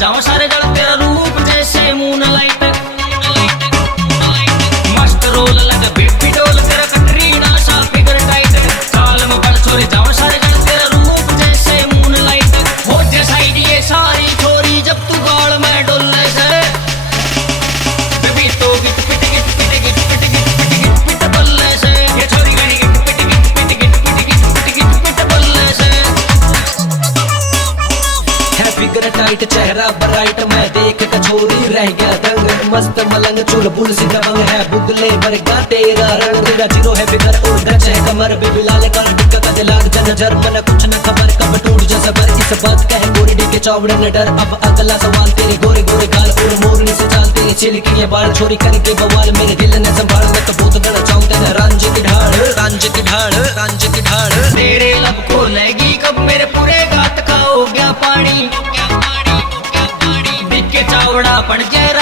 जाऊं सारे जल तेरा रूप जैसे मूनलाइट मस्त रोल लगा बेबी डोल तेरा कटरीना सा फिगर टाइट साल में बड़ छोरी जाऊं सारे जल तेरा रूप जैसे मूनलाइट हो जा साइड ये सारी छोरी जब तू गाल में डोले से बेबी तो गिट पिट गिट पिट गिट पिट गिट पिट गिट पिट बल्ले से ये छोरी गनी गिट पिट गिट पिट गिट पिट गिट पिट गिट पिट बल्ले से है फिगर टाइट चेहरा ब्राइट मैं देख कछोरी रह गया दंग मस्त मलंग चुल बुल सी दबंग है बुगले वर्गा तेरा रंग तेरा जीरो है फिगर और गच है कमर बेबी लाल कर टिक्का का दिलाग जन नजर मन कुछ न खबर कब टूट जा सबर इस बात का है गोरी डी के चौबड़े न डर अब अगला सवाल तेरे गोरे गोरे गाल और मोरनी से चाल तेरी चिलकी ये बाल छोरी करके बवाल मेरे दिल ने संभाल मैं तो बहुत गड़ा चाहूं तेरा रांझे की ढाल रांझे की ढाल रांझे की ढाल तेरे लब को लेगी कब मेरे पूरे घाट का हो गया पानी बिक के चावड़ा पड़ जाए